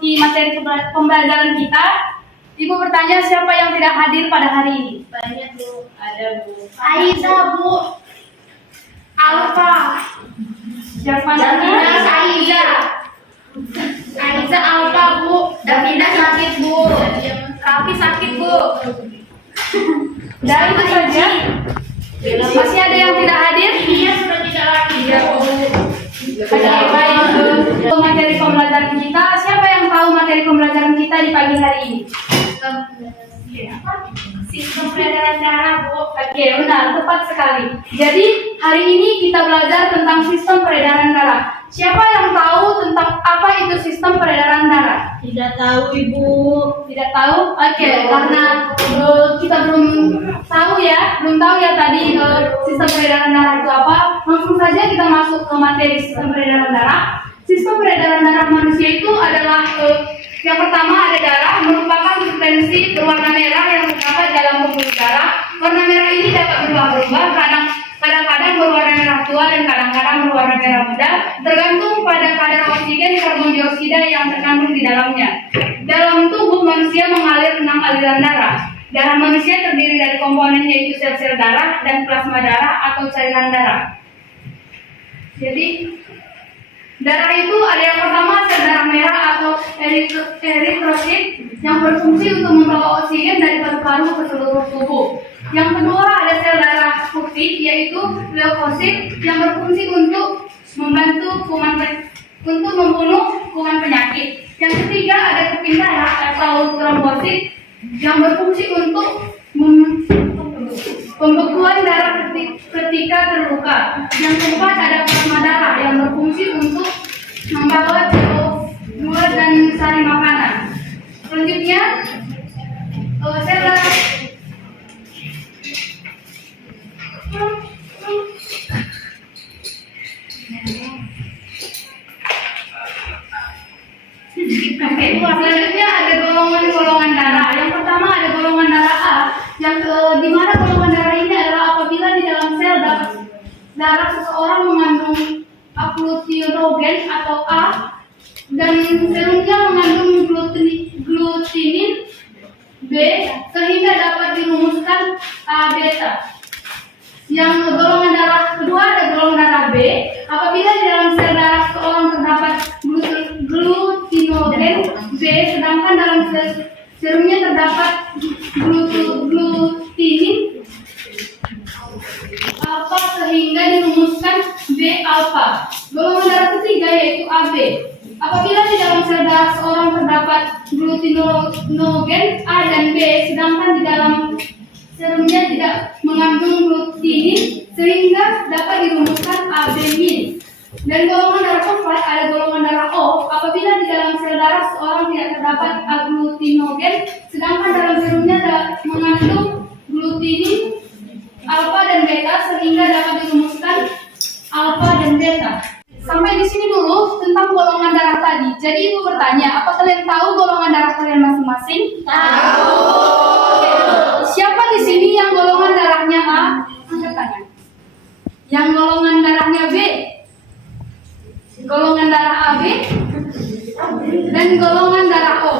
memasuki materi pembelajaran kita, Ibu bertanya siapa yang tidak hadir pada hari ini? Banyak Bu. Ada Bu. Aiza Bu. Alfa. Siapa Davina namanya? Aiza. Aiza Alfa Bu. Davina sakit Bu. Raffi sakit Bu. Dan itu saja. Masih ada yang tidak hadir? Iya sudah tidak lagi ya Bu. Oke, baik. Materi pembelajaran kita, siapa yang tahu materi pembelajaran kita di pagi hari ini? Sistem peredaran darah Bu. Oke, benar, tepat sekali. Jadi, hari ini kita belajar tentang sistem peredaran darah. Siapa yang tahu tentang apa itu sistem peredaran darah? Tidak tahu Ibu. Tidak tahu? Oke, karena kita belum tahu ya tadi sistem peredaran darah itu apa. Langsung saja kita masuk ke materi sistem peredaran darah. Sistem peredaran darah manusia itu adalah yang pertama ada darah, merupakan substansi berwarna merah yang terdapat dalam pembuluh darah. Warna merah ini dapat berubah-ubah, kadang-kadang berwarna merah tua dan kadang-kadang berwarna merah muda, tergantung pada kadar oksigen karbon dioksida yang terkandung di dalamnya. Dalam tubuh manusia mengalir 6 aliran darah. Darah manusia terdiri dari komponen yaitu sel-sel darah dan plasma darah atau cairan darah. Jadi darah itu ada yang pertama sel darah merah atau eritrosit yang berfungsi untuk membawa oksigen dari paru-paru ke seluruh tubuh. Yang kedua ada sel darah putih yaitu leukosit yang berfungsi untuk membunuh kuman penyakit. Yang ketiga ada keping darah atau trombosit yang berfungsi untuk pembekuan darah ketika terluka. Yang keempat ada plasma darah yang berfungsi untuk membawa CO2 dan sari makanan. Selanjutnya sel darah selanjutnya ada golongan darah. Yang pertama ada golongan darah A, yang di mana golongan darah ini adalah apabila di dalam sel darah seseorang mengandung agglutinogen atau A dan serumnya mengandung glutinin B sehingga dapat dirumuskan A beta. Yang golongan darah kedua ada golongan darah B, apabila di dalam sel darah seseorang terdapat glutinogen B sedangkan dalam serumnya terdapat glutinin alfa sehingga dirumuskan B alfa. Golongan darah ketiga yaitu AB. Apabila di dalam sel darah seorang terdapat glutinogen A dan B sedangkan di dalam serumnya tidak mengandung glutinin sehingga dapat dirumuskan AB min. Dan golongan darah keempat ada golongan darah O. Apabila di dalam sel darah seorang tidak terdapat agglutinogen sedangkan dalam serumnya mengandung glutinin alfa dan beta sehingga dapat dirumuskan alfa dan beta. Sampai di sini dulu tentang golongan darah tadi. Jadi Ibu bertanya, apa kalian tahu golongan darah kalian masing-masing? Tahu. Oke. Siapa di sini yang golongan darahnya A? Angkat tangan. Yang golongan darahnya B? Golongan darah AB? Dan golongan darah O.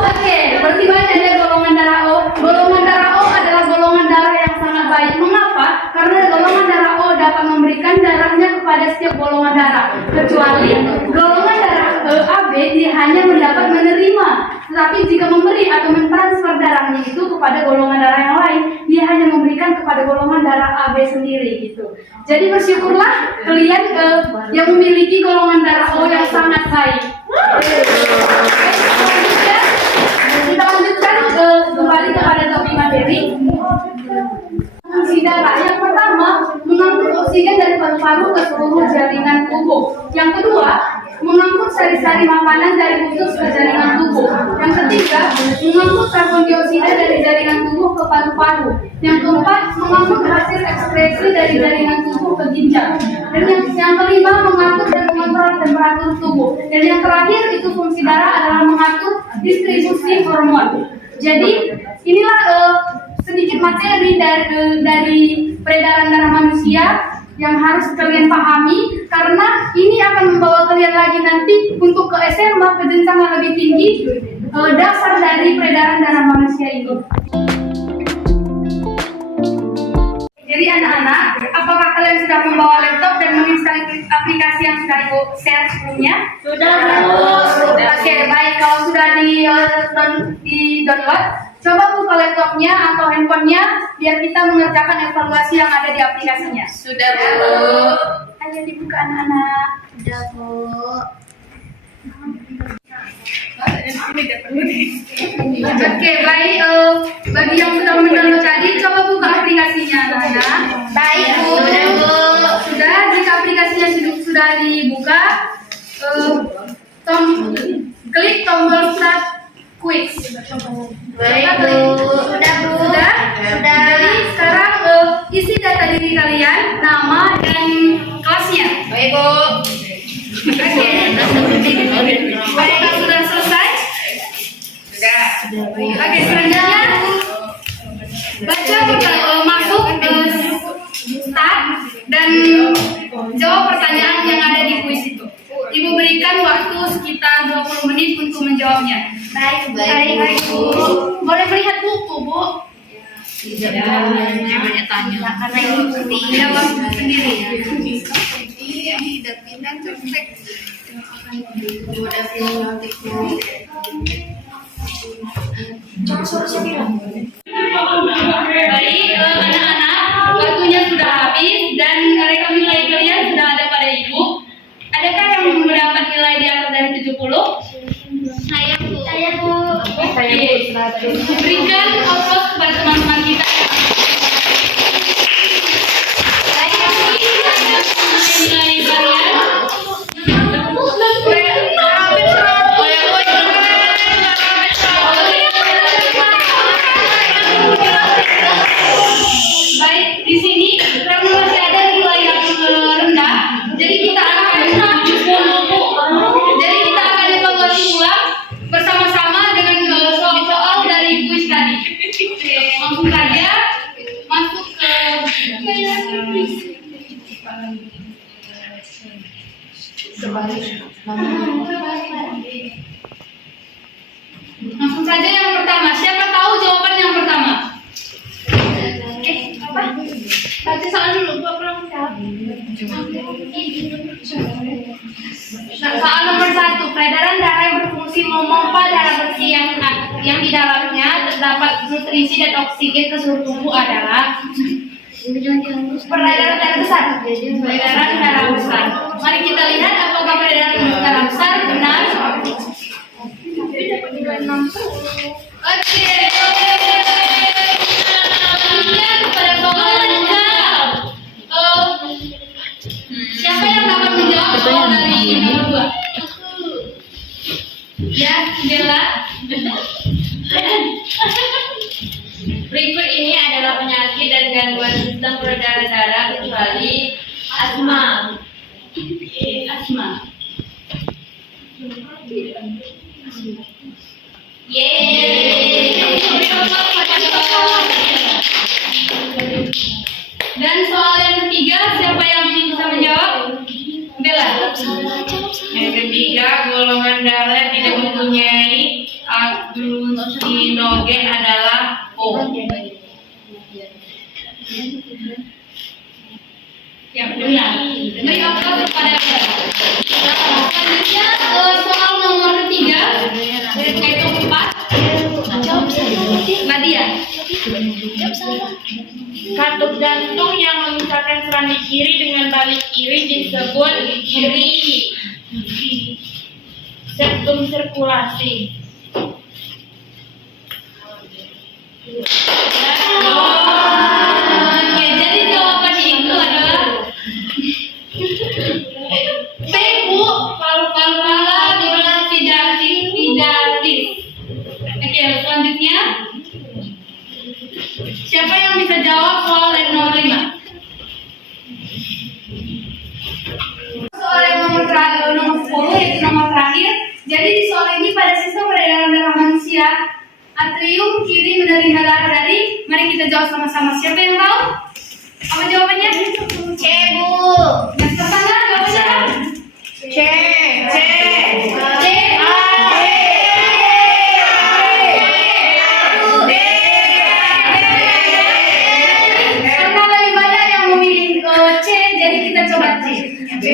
Oke, berarti banyak ada golongan darah O. Golongan darah O adalah golongan darah yang sangat baik. Mengapa? Karena golongan darah O dapat memberikan darahnya kepada setiap golongan darah. Kecuali golongan darah AB dia hanya mendapat menerima. Tetapi jika memberi atau mentransfer darahnya itu kepada golongan darah yang lain, dia hanya memberikan kepada golongan darah AB sendiri gitu. Jadi bersyukurlah kalian yang memiliki golongan darah O yang sangat baik. Selanjutnya kita lanjutkan kembali kepada topik materi. Fungsi darah yang pertama mengangkut oksigen dari paru-paru ke seluruh jaringan tubuh. Yang kedua mengangkut sari-sari makanan dari usus ke jaringan tubuh. Yang ketiga mengangkut karbon dioksida dari jaringan tubuh ke paru-paru. Yang keempat mengangkut hasil ekskresi dari jaringan tubuh ke ginjal. Dan yang kelima mengatur dan mengontrol temperatur tubuh. Dan yang terakhir itu fungsi darah adalah mengatur distribusi hormon. Jadi inilah sedikit materi dari peredaran darah manusia. yang harus kalian pahami karena ini akan membawa kalian lagi nanti untuk ke SMA ke jenjang yang lebih tinggi, dasar dari peredaran darah manusia ini. Jadi anak-anak, apakah kalian sudah membawa laptop dan menginstal aplikasi yang sudah Ibu share sebelumnya? Sudah, Bu. Oke, baik. Kalau sudah di-download, coba buka laptopnya atau handphonenya biar kita mengerjakan evaluasi yang ada di aplikasinya. Sudah, Bu. Ayo dibuka anak-anak. Sudah, Bu. Oke, baik. Bagi yang sudah mendownload tadi, coba buka aplikasinya, anak-anak. Baik, Bu. Sudah, Bu. Sudah, jika aplikasinya sudah dibuka, klik tombol start quiz. Baik, Bu. Sudah, Bu. Sudah? Sudah. Jadi sekarang isi data diri kalian, nama dan kelasnya. Baik, Bu. Oke. Apakah sudah selesai? Sudah. Oke, selanjutnya baca masuk start dan jawab pertanyaan yang ada di kuis itu. Ibu berikan waktu sekitar 20 menit untuk menjawabnya. Baik, Baik, Bu. Boleh melihat buku, Bu? Tidak banyak tanya. Karena ini bukti. Jawab sendiri ya. Baik, anak-anak, waktunya sudah habis dan rekam nilai kalian sudah ada pada Ibu. Adakah yang mendapat nilai di atas dari 70? Saya, Bu. Saya, Bu. Oke, berikan aplaus kepada teman-teman kita. Nilai kalian. Baik, di sini karena masih ada nilai yang rendah, jadi kita akan jadi kita akan evaluasi ulang bersama-sama dengan soal-soal dari kuis tadi. Oke, langsung saja masuk ke langsung saja yang pertama. Siapa tahu jawaban yang pertama? Apa? Nanti soal dulu, gua belum jawab. Soal nomor 1, peredaran darah yang berfungsi memompa darah bersih yang di dalamnya terdapat nutrisi dan oksigen ke seluruh tubuh adalah peredaran darah besar. Peredaran darah besar. Mari kita lihat apakah peredaran darah besar benar. Oke. Kemudian pada soal lengkap. Siapa yang dapat menjawab soal dari nomor 2? Ya, Bella. Berikut ini adalah penyakit dan gangguan sistem peredaran darah kecuali asma. Asma. Yeay. Dan soal yang ketiga, siapa yang bisa menjawab? Bella. Yang ketiga, golongan darah tidak mempunyai aglutinogen adalah O. Yang benar. Beri aplaus kepada Bella. Selanjutnya soal nomor ketiga, yaitu 4. Nadia. Katup jantung yang memisahkan serangan kiri dengan balik kiri disebut kiri. Septum sirkulasi. Oke, jadi jawabannya itu adalah B, Bu. Valvula dilapidatis. Oke, selanjutnya siapa yang bisa jawab soal yang nomor 5? Soal yang nomor terakhir, nomor 10 yaitu nomor terakhir. Jadi di soal ini pada sistem peredaran darah manusia, atrium kiri menerima darah dari. Mari kita jawab sama-sama. Siapa yang tahu? Apa jawabannya? C, Bu. B.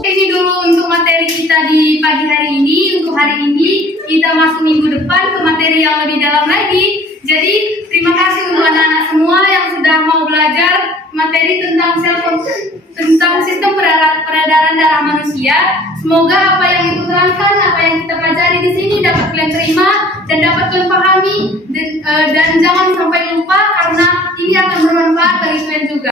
Ini dulu untuk materi kita di pagi hari ini. Untuk hari ini kita masuk minggu depan ke materi yang lebih dalam lagi. Jadi terima kasih untuk anak-anak semua yang sudah mau belajar materi tentang sistem peredaran darah manusia. Semoga apa yang ibu terangkan, apa yang kita pelajari di sini dapat kalian terima dan dapat kalian pahami dan jangan sampai lupa karena ini akan bermanfaat bagi kalian juga.